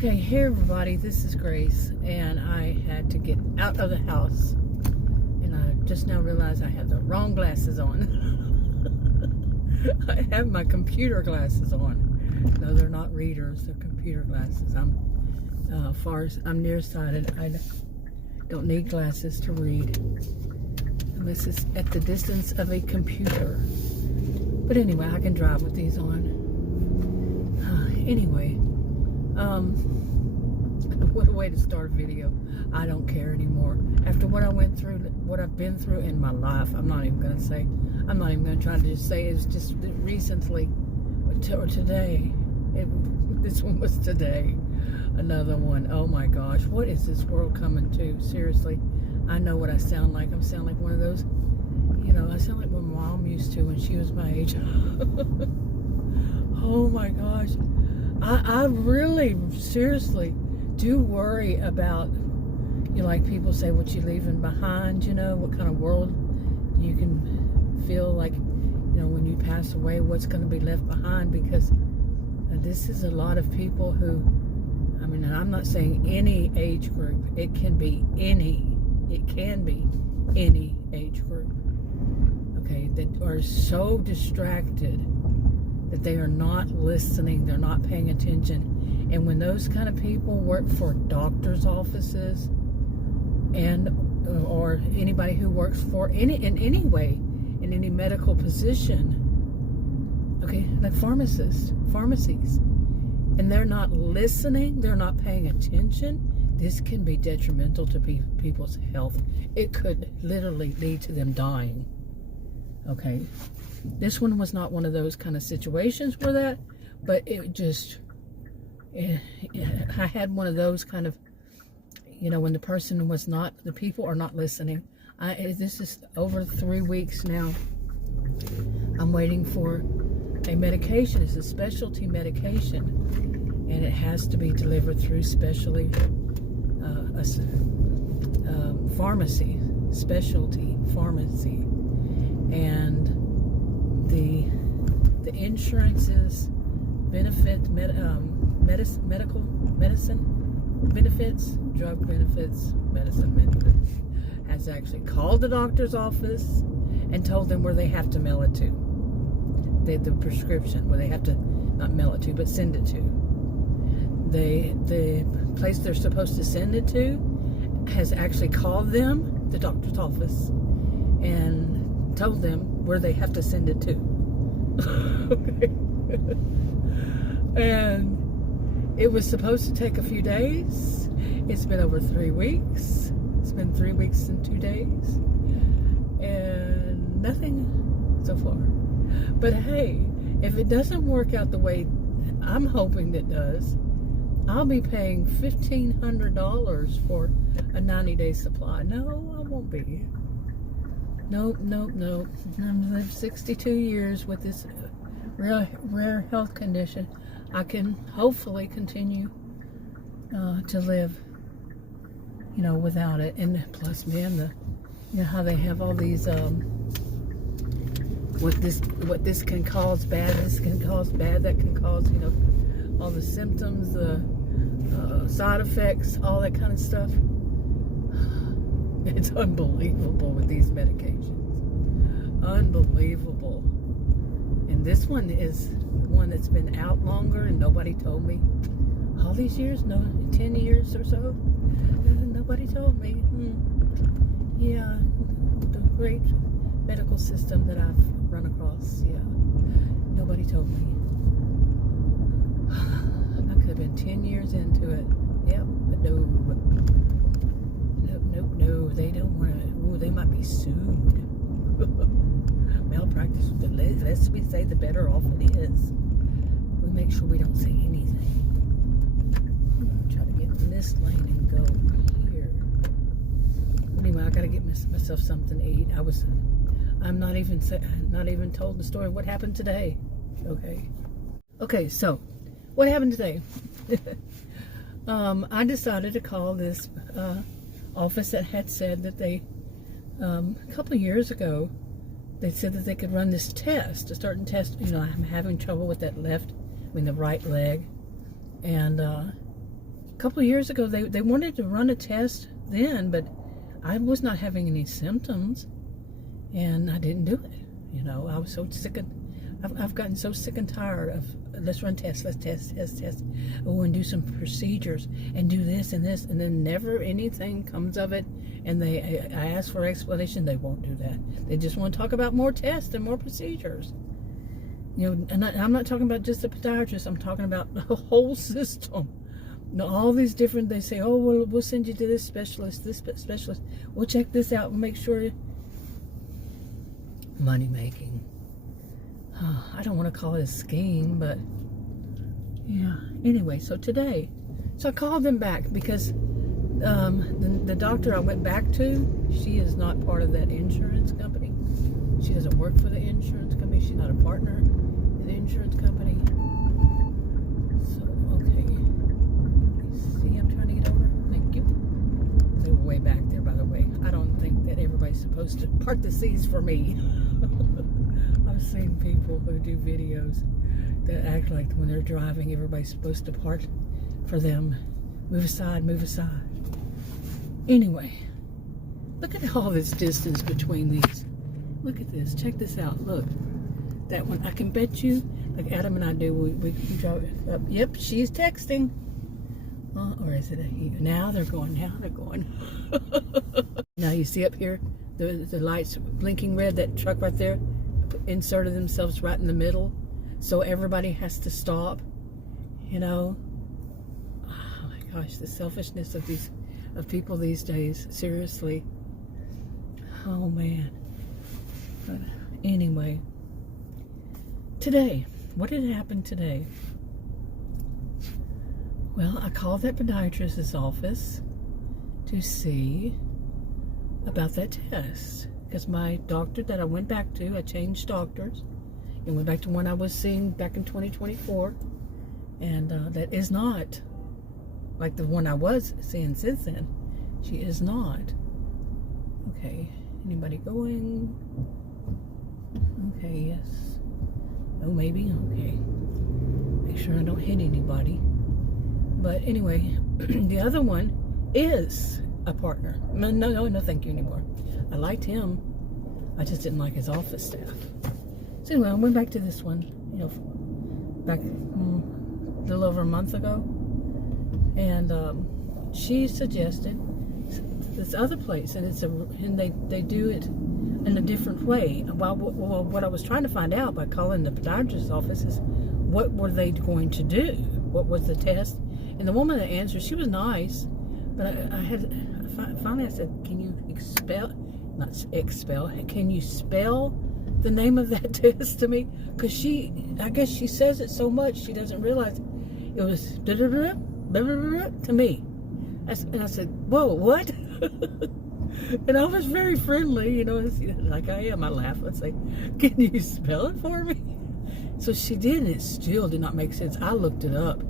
Okay, hey everybody, this is Grace, and I had to get out of the house, and I just now realized I have the wrong glasses on. I have my computer glasses on. No, they're not readers, they're computer glasses. I'm nearsighted. I don't need glasses to read unless it's at the distance of a computer. But anyway, I can drive with these on. Anyway, what a way to start a video. I don't care anymore. After what I went through, what I've been through in my life, I'm not even going to try to just say it's just recently, or today. This one was today. Another one. Oh my gosh, what is this world coming to? Seriously, I know what I sound like. I sound like one of those, I sound like what my mom used to when she was my age. Oh my gosh. I really, seriously, do worry about, like people say, what you're leaving behind, what kind of world you can feel like, when you pass away, what's going to be left behind, because this is a lot of people who, and I'm not saying any age group, it can be any age group, okay, that are so distracted that they are not listening, they're not paying attention. And when those kind of people work for doctors' offices or anybody who works for in any way, in any medical position, okay, like pharmacies, and they're not listening, they're not paying attention, this can be detrimental to people's health. It could literally lead to them dying. Okay, this one was not one of those kind of situations where that, but it just, I had one of those kind of, when the person was not, the people are not listening. This is over 3 weeks now. I'm waiting for a medication. It's a specialty medication, and it has to be delivered through specialty pharmacy, and the insurance's medicine benefits, drug benefits, medicine benefits, has actually called the doctor's office and told them where they have to mail it to. The prescription, where they have to not mail it to, but send it to. The place they're supposed to send it to has actually called them, the doctor's office, and told them where they have to send it to. Okay. And it was supposed to take a few days. It's been over 3 weeks. It's been 3 weeks and 2 days. And nothing so far. But hey, if it doesn't work out the way I'm hoping it does, I'll be paying $1,500 for a 90-day supply. No, I won't be. Nope. I've lived 62 years with this rare health condition. I can hopefully continue to live, without it. And plus, man, how they have all these, what this can cause bad, that can cause, all the symptoms, the side effects, all that kind of stuff. It's unbelievable with these medications. Unbelievable. And this one is one that's been out longer and nobody told me. All these years, 10 years or so, nobody told me. Yeah, the great medical system that I've run across, yeah, nobody told me. I could have been 10 years into it. Yep, but no, they don't want to. Ooh, they might be sued. Malpractice. The less we say, the better off it is. We make sure we don't say anything. Try to get in this lane and go here. Anyway, I gotta get myself something to eat. I'm not even told the story of what happened today. Okay, so what happened today? I decided to call this office that had said that they, a couple of years ago, they said that they could run this test, a certain test. I'm having trouble with that the right leg, and couple of years ago, they wanted to run a test then, but I was not having any symptoms, and I didn't do it. You know, I was so sick of, I've gotten so sick and tired of, let's run tests, let's test. Oh, and do some procedures, and do this and this, and then never anything comes of it. And I ask for explanation, they won't do that. They just want to talk about more tests and more procedures. You know, and I'm not talking about just the podiatrist, I'm talking about the whole system. You know, all these different, they say, oh, well, we'll send you to this specialist, we'll check this out and make sure. Money making. I don't want to call it a scheme, but yeah. Anyway, so today, I called them back because the doctor I went back to, she is not part of that insurance company. She doesn't work for the insurance company. She's not a partner in the insurance company. So, okay. See, I'm trying to get over. Thank you. They were way back there, by the way. I don't think that everybody's supposed to part the seas for me. I've seen people who do videos that act like when they're driving, everybody's supposed to part for them. Move aside, move aside. Anyway, look at all this distance between these. Look at this. Check this out. Look. That one. I can bet you, like Adam and I do, we drive up. Yep, she's texting. Or is it a he? Now they're going. Now you see up here, the lights blinking red, that truck right there inserted themselves right in the middle. So everybody has to stop. You know? Oh my gosh, the selfishness of people these days. Seriously. Oh man. But anyway, today, what did happen today? Well, I called that podiatrist's office to see about that test, because my doctor that I went back to, I changed doctors and went back to one I was seeing back in 2024, and that is not like the one I was seeing since then. She is not. Okay, anybody going? Okay, yes. Oh, maybe. Okay. Make sure I don't hit anybody. But anyway, the other one is a partner. No, thank you anymore. I liked him. I just didn't like his office staff. So anyway, I went back to this one, you know, back a little over a month ago. And she suggested this other place, and they do it in a different way. Well, what I was trying to find out by calling the podiatrist's office is, what were they going to do? What was the test? And the woman that answered, she was nice, but finally I said, can you can you spell the name of that test to me? Because I guess she says it so much, she doesn't realize it was to me. And I said, whoa, what? And I was very friendly, you know, like I am. I laugh and say, can you spell it for me? So she did, and it still did not make sense. I looked it up,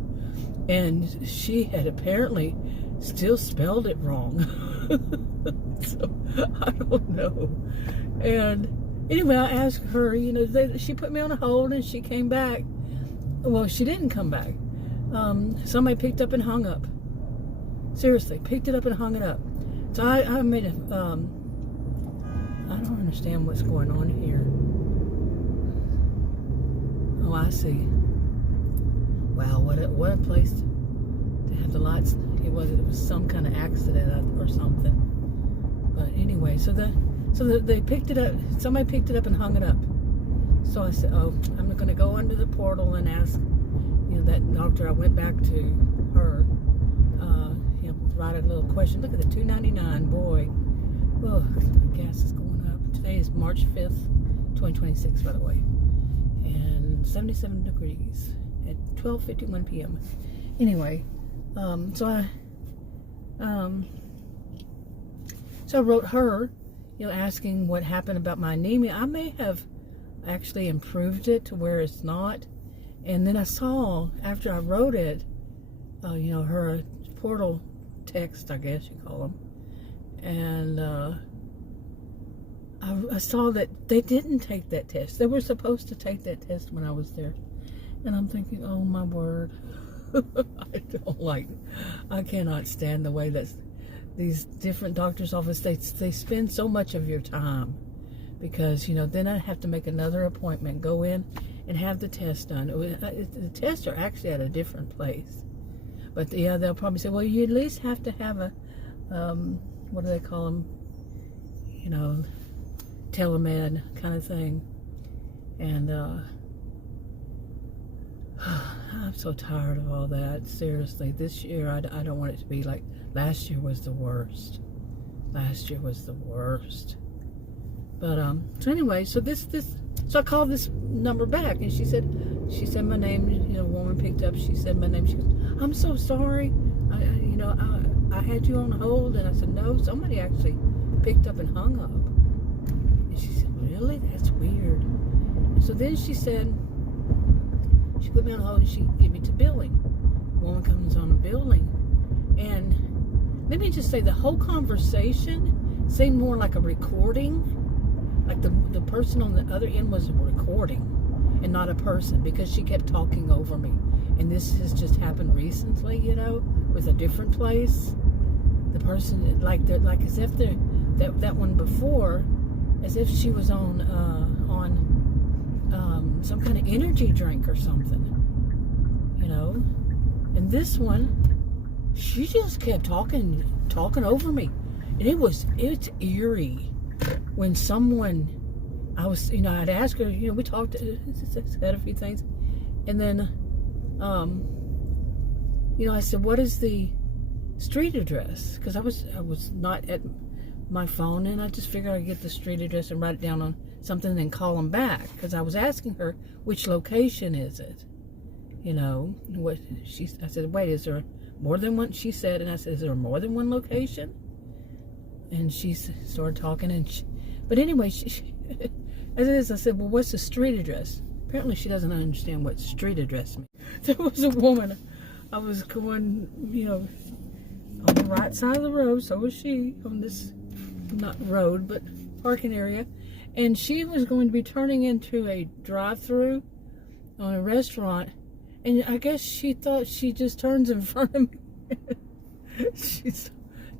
and she had apparently still spelled it wrong. So I don't know. And anyway, I asked her, you know, she put me on a hold, and she came back. Well, she didn't come back. Somebody picked up and hung up. Seriously, picked it up and hung it up. So I made a, I don't understand what's going on here. Oh, I see. Wow, what a place to have the lights. It was some kind of accident or something. But anyway, so they picked it up. Somebody picked it up and hung it up. So I said, oh, I'm going to go under the portal and ask, you know, that doctor. I went back to her. Write a little question. Look at the $2.99, boy. Oh, gas is going up. Today is March 5th, 2026, by the way, and 77 degrees at 12:51 p.m. Anyway, so I wrote her, you know, asking what happened about my anemia. I may have actually improved it to where it's not, and then I saw after I wrote it, you know, her portal text, I guess you call them, and I saw that they didn't take that test. They were supposed to take that test when I was there, and I'm thinking, oh my word. I cannot stand the way that these different doctors' offices, they spend so much of your time, because, then I have to make another appointment, go in and have the test done. The tests are actually at a different place. But yeah, they'll probably say, well, you at least have to have a, what do they call them? Telemed kind of thing. And I'm so tired of all that. Seriously, this year I don't want it to be like last year was the worst. Last year was the worst. But so anyway, so I called this number back, and she said my name. A woman picked up. She said my name. She goes, I'm so sorry. I had you on hold, and I said no. Somebody actually picked up and hung up. And she said, really? That's weird. And so then she said, she put me on hold, and she gave me to billing. The woman comes on a billing, and let me just say, the whole conversation seemed more like a recording. Like the person on the other end was recording and not a person, because she kept talking over me. And this has just happened recently, with a different place. The person, like as if that one before, as if she was on some kind of energy drink or something, And this one, she just kept talking over me, and it's eerie. When someone, I'd ask her, we talked, said a few things, and then, I said, what is the street address? Because I was not at my phone, and I just figured I'd get the street address and write it down on something and then call them back, because I was asking her, which location is it? I said, wait, is there more than one? She said, and I said, is there more than one location? And she started talking, but anyway, as it is, I said, well, what's the street address? Apparently she doesn't understand what street address means. There was a woman, I was going, on the right side of the road, so was she, on this, not road, but parking area, and she was going to be turning into a drive-through on a restaurant, and I guess she thought she just turns in front of me.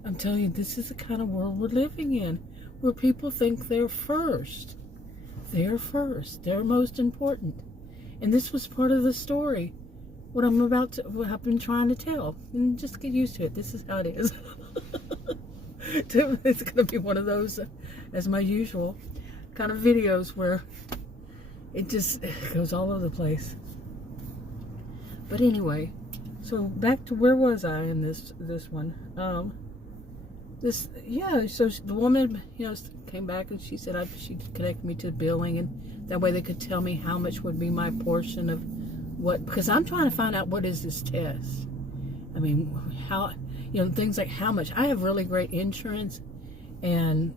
I'm telling you, this is the kind of world we're living in, where people think they're first. They're first. They're most important. And this was part of the story, what I've been trying to tell. And just get used to it. This is how it is. It's going to be one of those, as my usual, kind of videos where it just goes all over the place. But anyway, so back to, where was I in this one? So the woman, came back, and she said she'd connect me to billing, and that way they could tell me how much would be my portion of what, because I'm trying to find out what is this test. I mean, how, things like how much. I have really great insurance, and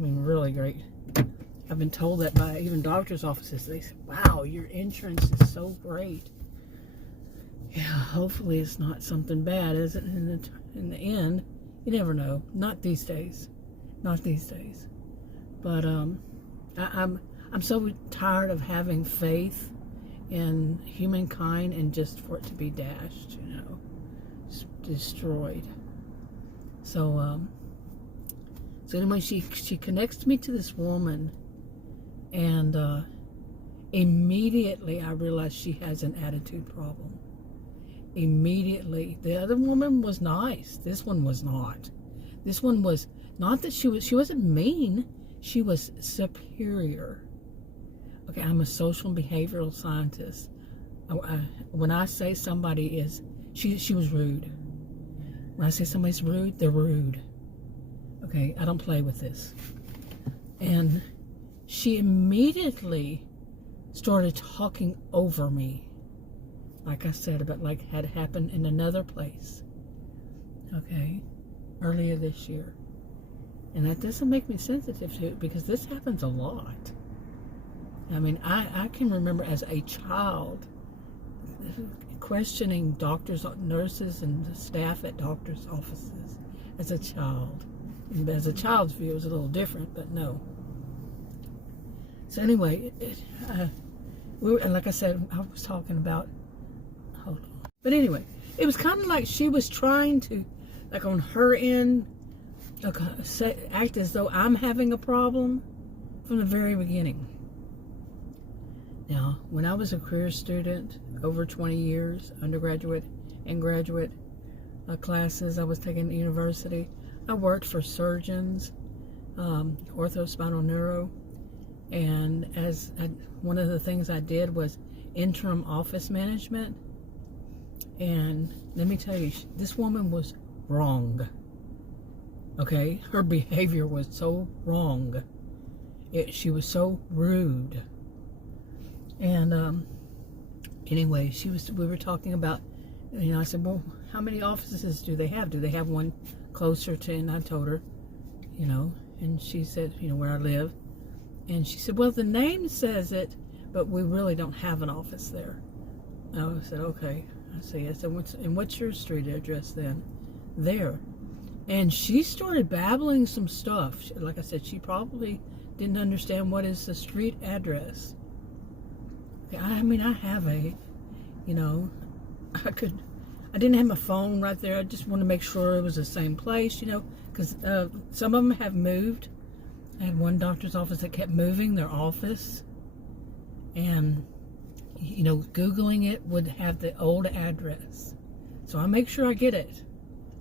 really great. I've been told that by even doctors' offices. They say, wow, your insurance is so great. Yeah, hopefully it's not something bad, is it? In the end, you never know. Not these days. Not these days. But I'm so tired of having faith in humankind, and just for it to be dashed, destroyed. So anyway, she connects me to this woman, and immediately I realized she has an attitude problem. Immediately. The other woman was nice. This one was not. This one was not that she wasn't mean. She was superior. Okay, I'm a social and behavioral scientist. When I say somebody is, she was rude. When I say somebody's rude, they're rude. Okay, I don't play with this. And she immediately started talking over me. Like I said, about like had happened in another place. Okay, earlier this year. And that doesn't make me sensitive to it, because this happens a lot. I mean, I can remember as a child questioning doctors, nurses, and the staff at doctors' offices as a child. And as a child's view, it was a little different, but no. So anyway, and like I said, I was talking about, hold on. But anyway, it was kind of like she was trying to, like on her end, act as though I'm having a problem from the very beginning. Now, when I was a career student, over 20 years, undergraduate and graduate classes I was taking at university, I worked for surgeons, orthospinal neuro, and one of the things I did was interim office management. And let me tell you, this woman was wrong. Okay, her behavior was so wrong. She was so rude. And anyway, we were talking about, I said, well, how many offices do they have? Do they have one closer to? And I told her, and she said, where I live. And she said, well, the name says it, but we really don't have an office there. I said, okay. I said, what's your street address then? There. And she started babbling some stuff. Like I said, she probably didn't understand what is the street address. I have I didn't have my phone right there. I just want to make sure it was the same place, because some of them have moved. I had one doctor's office that kept moving their office, and Googling it would have the old address. So I make sure I get it,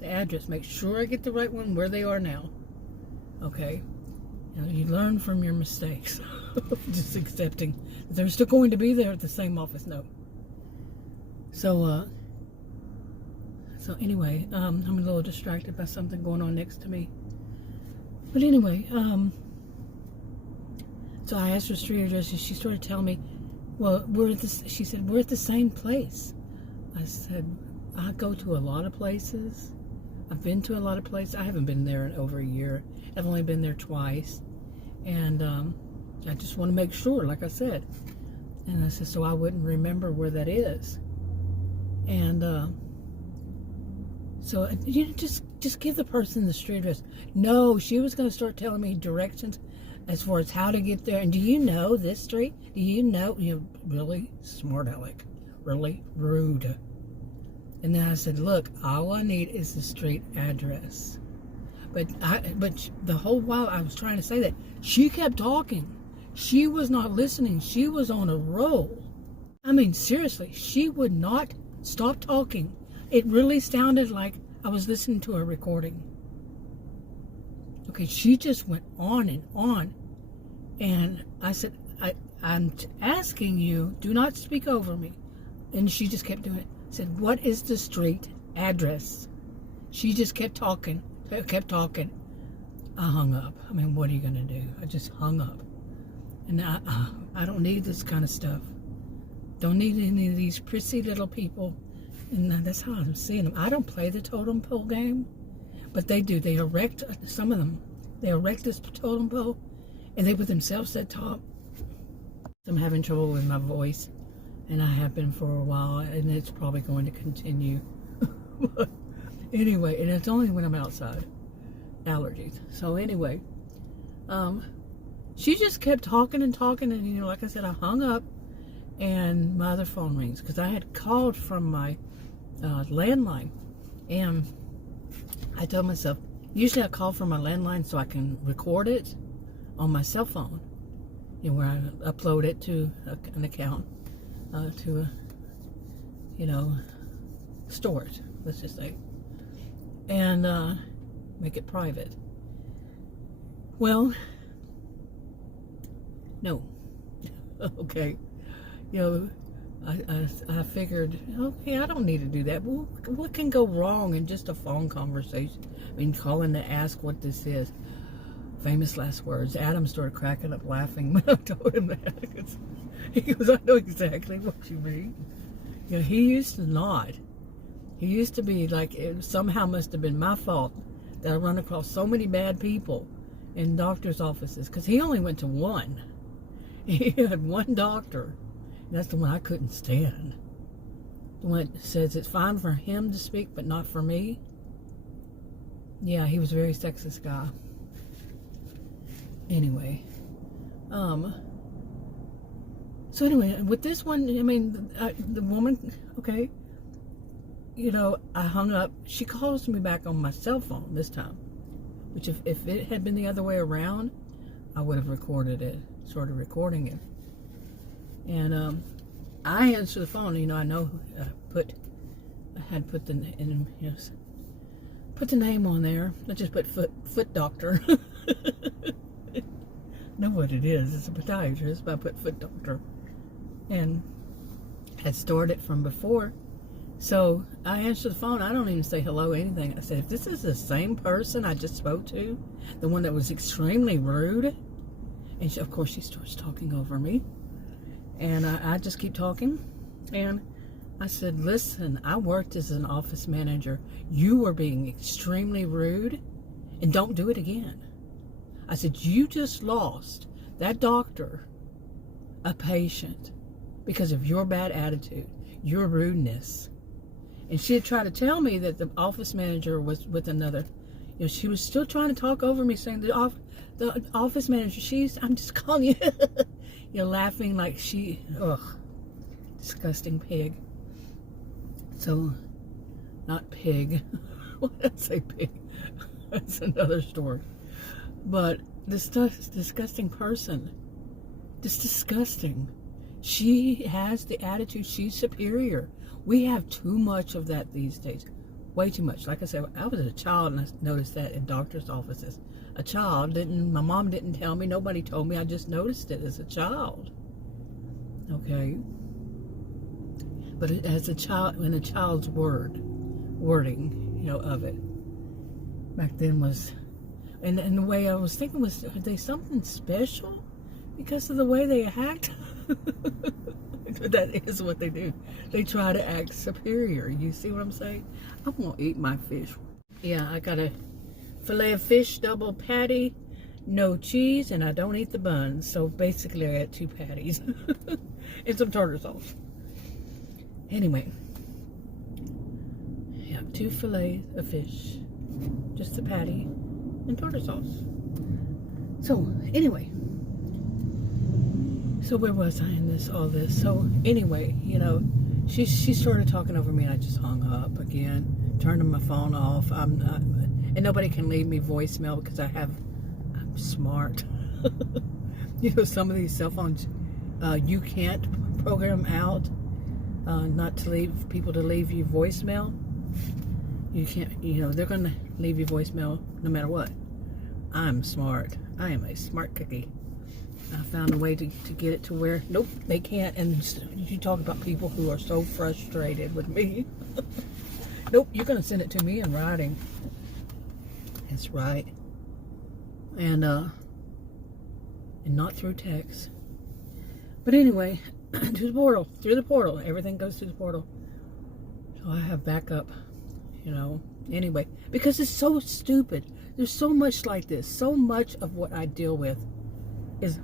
the address, make sure I get the right one where they are now. Okay, you learn from your mistakes. Just accepting that they're still going to be there at the same office. No. So anyway, I'm a little distracted by something going on next to me. But anyway, so I asked her street address, and she started telling me, well, she said, we're at the same place. I said, I go to a lot of places. I've been to a lot of places. I haven't been there in over a year. I've only been there twice. And I just want to make sure, like I said. And I said, so I wouldn't remember where that is. And so just give the person the street address. No, she was going to start telling me directions as far as how to get there. And do you know this street? Do you know? Really smart aleck, really rude. And then I said, look, all I need is the street address. But the whole while I was trying to say that, she kept talking. She was not listening. She was on a roll. Seriously, she would not stop talking. It really sounded like I was listening to a recording. Okay, she just went on and on. And I said, I'm asking you, do not speak over me. And she just kept doing it. I said, what is the street address? She just kept talking. I hung up. What are you going to do? I just hung up. And I don't need this kind of stuff. Don't need any of these prissy little people. And that's how I'm seeing them. I don't play the totem pole game, but they do. They erect, some of them, they erect this totem pole, and they put themselves at top. I'm having trouble with my voice, and I have been for a while, and it's probably going to continue. But anyway, and it's only when I'm outside. Allergies. So anyway, she just kept talking, and like I said, I hung up, and my other phone rings, because I had called from my landline, and I told myself, usually I call from my landline so I can record it on my cell phone, where I upload it to an account, store it, let's just say, and make it private. Well, no. Okay. I figured, okay, I don't need to do that. Well, what can go wrong in just a phone conversation? Calling to ask what this is. Famous last words. Adam started cracking up laughing when I told him that. He goes, I know exactly what you mean. He used to not. He used to be like, it somehow must have been my fault that I run across so many bad people in doctor's offices, because he only went to one. He had one doctor. That's the one I couldn't stand. The one that says it's fine for him to speak, but not for me. Yeah, he was a very sexist guy. Anyway. So anyway, with this one, the woman, okay, you know, I hung up. She calls me back on my cell phone this time, which if it had been the other way around, I would have recorded it, sort of recording it. And I answer the phone. You know, I know I had put the name on there. I just put foot doctor. Know what it is? It's a podiatrist, but I put foot doctor, and had stored it from before. So I answer the phone. I don't even say hello, anything. I said, if this is the same person I just spoke to, the one that was extremely rude, and she, of course she starts talking over me, and I just keep talking, and I said, listen, I worked as an office manager. You were being extremely rude, and don't do it again. I said, you just lost that doctor a patient because of your bad attitude, your rudeness. And she had tried to tell me that the office manager was with another. You know, she was still trying to talk over me, saying the office manager, I'm just calling you, you know, laughing like disgusting pig. So, not pig. Why did I say pig? That's another story. But this disgusting person, this disgusting. She has the attitude she's superior. We have too much of that these days. Way too much. Like I said, I was a child and I noticed that in doctor's offices. A child my mom didn't tell me, nobody told me, I just noticed it as a child. Okay? But as a child, in a child's wording, you know, of it. Back then was, and the way I was thinking was, are they something special because of the way they act? That is what they do. They try to act superior. You see what I'm saying? I'm gonna eat my fish. Yeah, I got a fillet of fish double patty, no cheese, and I don't eat the buns. So basically I got 2 patties and some tartar sauce. Anyway, yeah, 2 fillets of fish, just the patty and tartar sauce. So anyway, so where was I in all this? So anyway, you know, she started talking over me, and I just hung up again, turned my phone off. And nobody can leave me voicemail because I'm smart. You know, some of these cell phones, you can't program out not to leave people to leave you voicemail. You can't, you know, they're gonna leave you voicemail no matter what. I'm smart. I am a smart cookie. I found a way to get it to where, nope, they can't. And you talk about people who are so frustrated with me. Nope, you're going to send it to me in writing. That's right. And not through text. But anyway, to the portal, through the portal. Everything goes through the portal. So I have backup, you know. Anyway, because it's so stupid. There's so much like this. So much of what I deal with is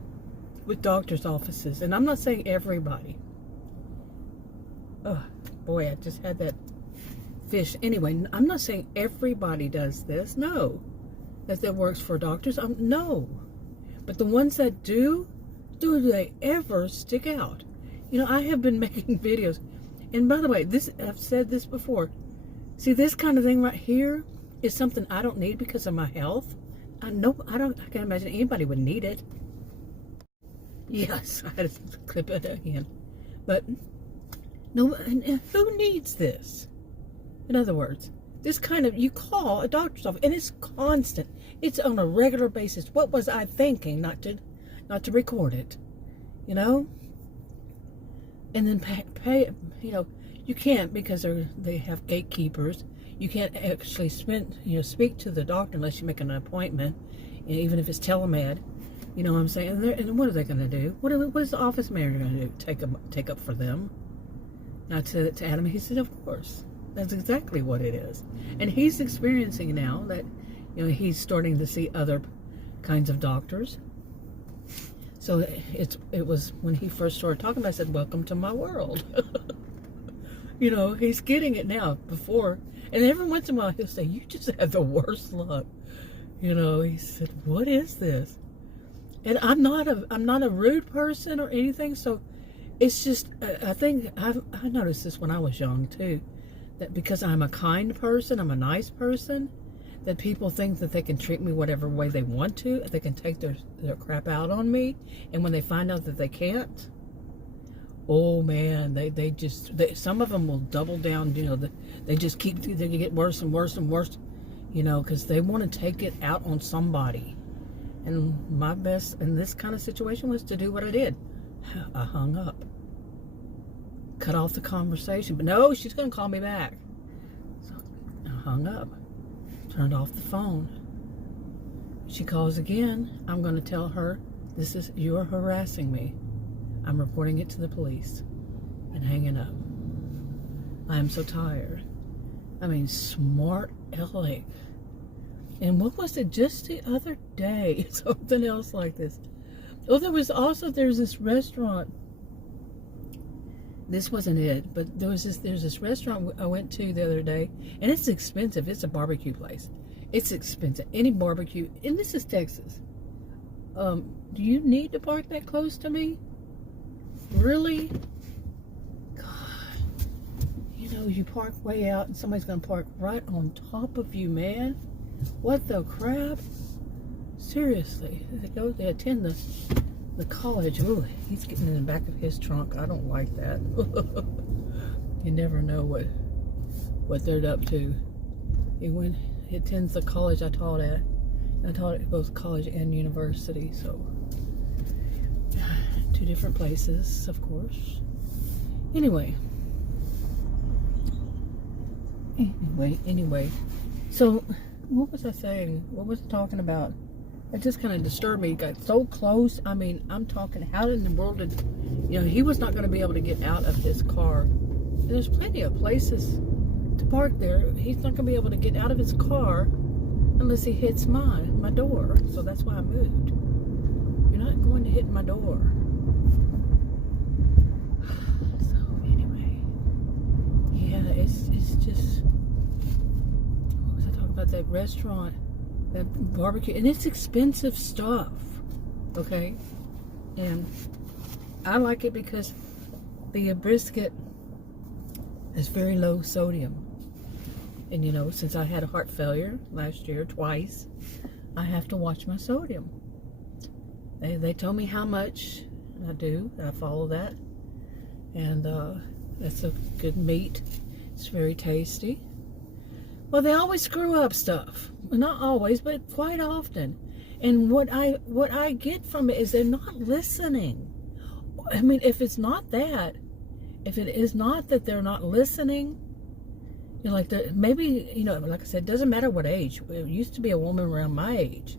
with doctor's offices, and I'm not saying everybody. Oh boy, I just had that fish. Anyway, I'm not saying everybody does this. No, that works for doctors. No, but the ones that do they ever stick out? You know, I have been making videos, and by the way, I've said this before. See, this kind of thing right here is something I don't need because of my health. I can't imagine anybody would need it. Yes, I had to clip it again. But no, and who needs this? In other words, this kind of, you call a doctor's office, and it's constant. It's on a regular basis. What was I thinking not to record it? You know? And then pay, you know, you can't because they have gatekeepers. You can't actually speak to the doctor unless you make an appointment, even if it's telemed. You know what I'm saying? And what are they going to do? What is the office manager going to do? Take up for them? Now to Adam, he said, of course. That's exactly what it is. And he's experiencing now that, you know, he's starting to see other kinds of doctors. So it was when he first started talking, I said, welcome to my world. You know, he's getting it now. Before, and every once in a while he'll say, you just have the worst luck. You know, he said, what is this? And I'm not a rude person or anything, so it's just, I think I noticed this when I was young too, that because I'm a kind person, I'm a nice person, that people think that they can treat me whatever way they want to. They can take their crap out on me. And when they find out that they can't, oh man, they some of them will double down, you know, they just keep, they get worse and worse and worse, you know, because they want to take it out on somebody. And my best in this kind of situation was to do what I did. I hung up. Cut off the conversation. But no, she's going to call me back. So I hung up. Turned off the phone. She calls again. I'm going to tell her, you're harassing me. I'm reporting it to the police. And hanging up. I am so tired. I mean, smart aleck. And what was it just the other day? Something else like this. Oh, there's this restaurant. This wasn't it, but there's this restaurant I went to the other day, and it's expensive. It's a barbecue place. It's expensive. Any barbecue, and this is Texas. Do you need to park that close to me? Really? God. You know, you park way out, and somebody's going to park right on top of you, man. What the crap? Seriously. They attend the college. Ooh, he's getting in the back of his trunk. I don't like that. You never know what they're up to. He attends the college I taught at. I taught at both college and university, so 2 different places, of course. Anyway. So, what was I saying? What was I talking about? It just kind of disturbed me. It got so close. I mean, I'm talking, how in the world did, you know, he was not going to be able to get out of his car. And there's plenty of places to park there. He's not going to be able to get out of his car unless he hits my door. So that's why I moved. You're not going to hit my door. So anyway, yeah, it's just, what was I talking about? That restaurant. That barbecue, and it's expensive stuff, okay? And I like it because the brisket is very low sodium. And you know, since I had a heart failure last year twice, I have to watch my sodium. They tell me how much, and I do. I follow that. And that's a good meat. It's very tasty. Well, they always screw up stuff. Not always, but quite often. And what I get from it is they're not listening. I mean, if it is not that they're not listening, you know, like maybe, you know, like I said, it doesn't matter what age. It used to be a woman around my age,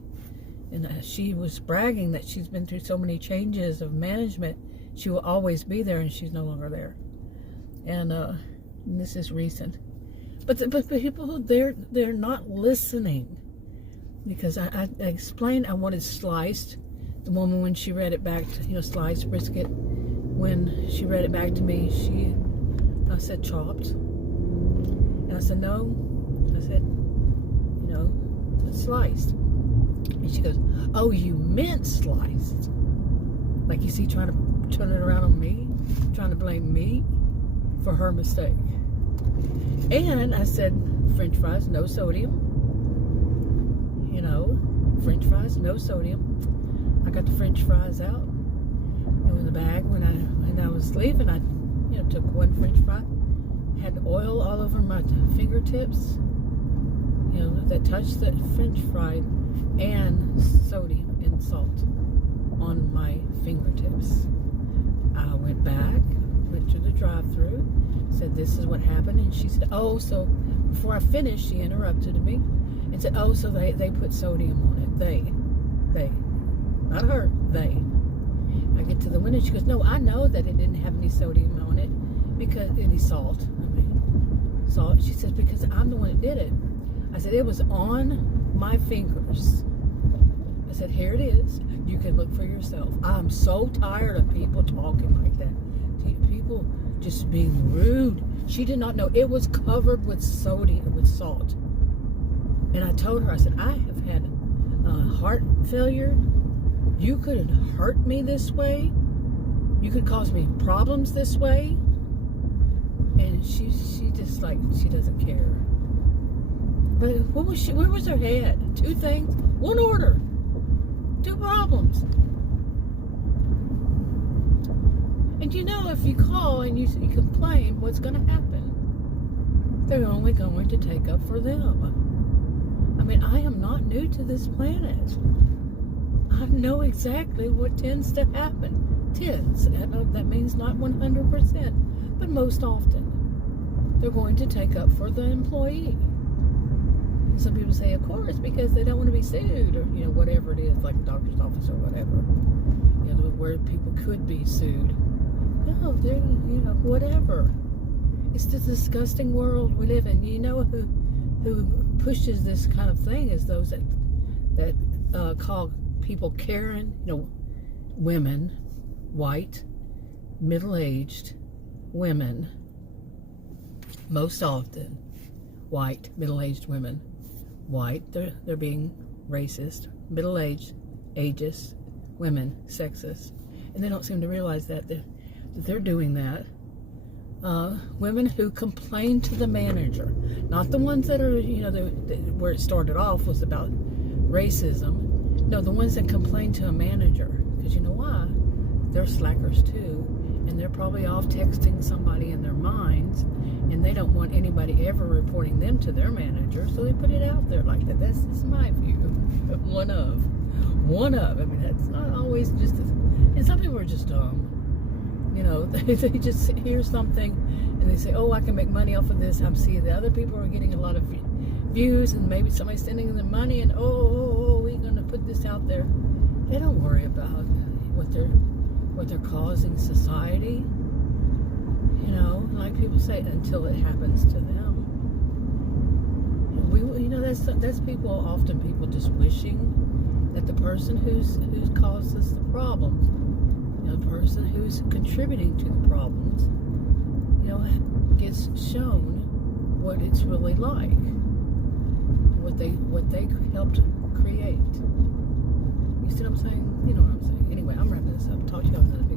and she was bragging that she's been through so many changes of management. She will always be there, and she's no longer there. And this is recent. But people who they're not listening, because I explained I wanted sliced. The woman, when she read it back to, you know, sliced brisket, when she read it back to me, I said chopped, and I said no. I said, you know, it's sliced, and she goes, oh, you meant sliced. Like, you see, trying to turn it around on me, trying to blame me for her mistake. And I said, French fries, no sodium. You know, French fries, no sodium. I got the French fries out. And in the bag, when I was leaving, I, you know, took one French fry, had oil all over my fingertips, you know, that touched the French fry, and sodium and salt on my fingertips. I went back, went to the drive-thru, said, this is what happened. And she said, oh, so before I finished, she interrupted me and said, oh, so they put sodium on it. They, not her, they. I get to the window, she goes, no, I know that it didn't have any sodium on it, because any salt. Salt. She says, because I'm the one that did it. I said, it was on my fingers. I said, here it is. You can look for yourself. I'm so tired of people talking like that. People just being rude. She did not know it was covered with sodium, with salt. And I told her, I said, I have had heart failure. You could hurt me this way. You could cause me problems this way. And she just like, she doesn't care. But where was her head? 2 things, 1 order, 2 problems. And you know, if you call and you complain, what's going to happen? They're only going to take up for them. I mean, I am not new to this planet. I know exactly what tends to happen. That means not 100%, but most often. They're going to take up for the employee. And some people say, of course, because they don't want to be sued, or, you know, whatever it is, like a doctor's office or whatever. You know, where people could be sued. No, they're, you know, whatever. It's the disgusting world we live in. You know who pushes this kind of thing is those that call people Karen, you know, women, white, middle-aged women, most often white, middle-aged women, white, they're being racist, middle-aged, ageist, women, sexist, and they don't seem to realize that they're doing that. Women who complain to the manager, not the ones that are, you know, where it started off was about racism. No, the ones that complain to a manager, because you know why? They're slackers too, and they're probably off texting somebody in their minds, and they don't want anybody ever reporting them to their manager, so they put it out there like that. That's my view. One of. I mean, that's not always just, and some people are just dumb. You know, they just hear something and they say, oh, I can make money off of this. I'm seeing the other people are getting a lot of views, and maybe somebody's sending them money, and we're going to put this out there. They don't worry about what they're causing society. You know, like people say, until it happens to them. You know, that's people, often people just wishing that the person who's causes the problems, you know, the person who's contributing to the problems, you know, gets shown what it's really like, what they helped create. You see what I'm saying? You know what I'm saying. Anyway, I'm wrapping this up. Talk to you all in another video.